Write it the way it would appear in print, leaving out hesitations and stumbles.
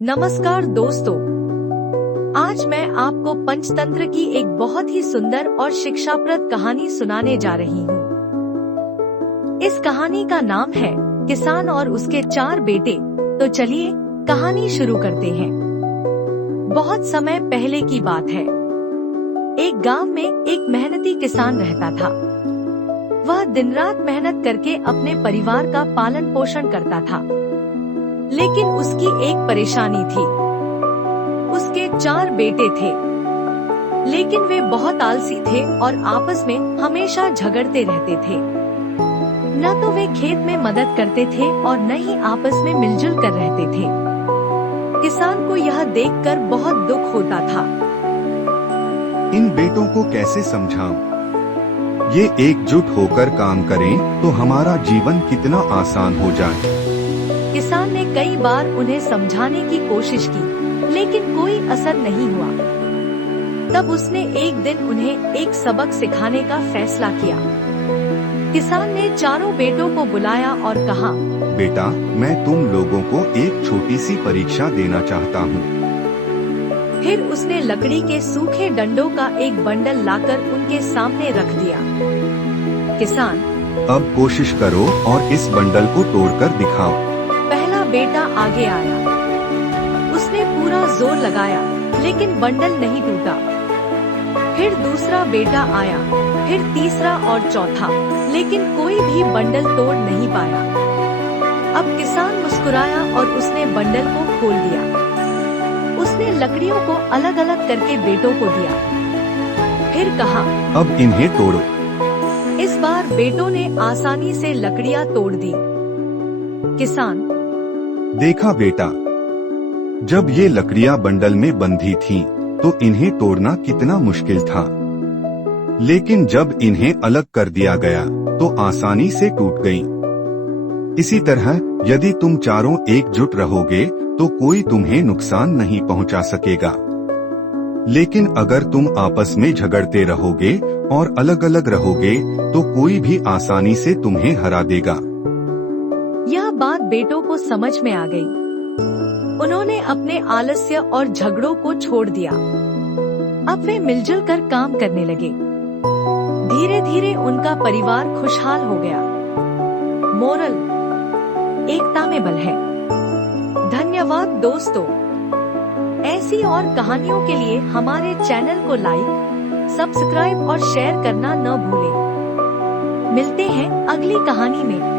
नमस्कार दोस्तों, आज मैं आपको पंचतंत्र की एक बहुत ही सुंदर और शिक्षाप्रद कहानी सुनाने जा रही हूँ। इस कहानी का नाम है किसान और उसके 4 बेटे। तो चलिए कहानी शुरू करते हैं। बहुत समय पहले की बात है। एक गांव में एक मेहनती किसान रहता था। वह दिन रात मेहनत करके अपने परिवार का पालन पोषण करता था, लेकिन उसकी एक परेशानी थी। उसके 4 बेटे थे, लेकिन वे बहुत आलसी थे और आपस में हमेशा झगड़ते रहते थे। न तो वे खेत में मदद करते थे और न ही आपस में मिलजुल कर रहते थे। किसान को यह देखकर बहुत दुख होता था। इन बेटों को कैसे समझाऊं? ये एकजुट होकर काम करें तो हमारा जीवन कितना आसान हो जाए। किसान ने कई बार उन्हें समझाने की कोशिश की, लेकिन कोई असर नहीं हुआ। तब उसने एक दिन उन्हें एक सबक सिखाने का फैसला किया। किसान ने चारों बेटों को बुलाया और कहा, बेटा, मैं तुम लोगों को एक छोटी सी परीक्षा देना चाहता हूँ। फिर उसने लकड़ी के सूखे डंडों का एक बंडल लाकर उनके सामने रख दिया। किसान, अब कोशिश करो और इस बंडल को तोड़कर दिखाओ। पहला बेटा आगे आया। उसने पूरा जोर लगाया, लेकिन बंडल नहीं टूटा। फिर दूसरा बेटा आया, फिर तीसरा और चौथा, लेकिन कोई भी बंडल तोड़ नहीं पाया। अब किसान मुस्कुराया और उसने बंडल को खोल दिया। उसने लकड़ियों को अलग अलग करके बेटों को दिया। फिर कहा, अब इन्हें तोड़ो। इस बार बेटों ने आसानी से लकड़ियां तोड़ दी। किसान, देखा बेटा, जब ये लकड़ियां बंडल में बंधी थीं, तो इन्हें तोड़ना कितना मुश्किल था। लेकिन जब इन्हें अलग कर दिया गया, तो आसानी से टूट गईं। इसी तरह यदि तुम चारों एकजुट रहोगे, तो कोई तुम्हें नुकसान नहीं पहुंचा सकेगा। लेकिन अगर तुम आपस में झगड़ते रहोगे और अलग अलग रहोगे, तो कोई भी आसानी से तुम्हें हरा देगा। यह बात बेटों को समझ में आ गई। उन्होंने अपने आलस्य और झगड़ों को छोड़ दिया। अब वे मिलजुल कर काम करने लगे। धीरे धीरे उनका परिवार खुशहाल हो गया। मोरल, एकता में बल है। धन्यवाद दोस्तों। ऐसी और कहानियों के लिए हमारे चैनल को लाइक, सब्सक्राइब और शेयर करना न भूलें। मिलते हैं अगली कहानी में।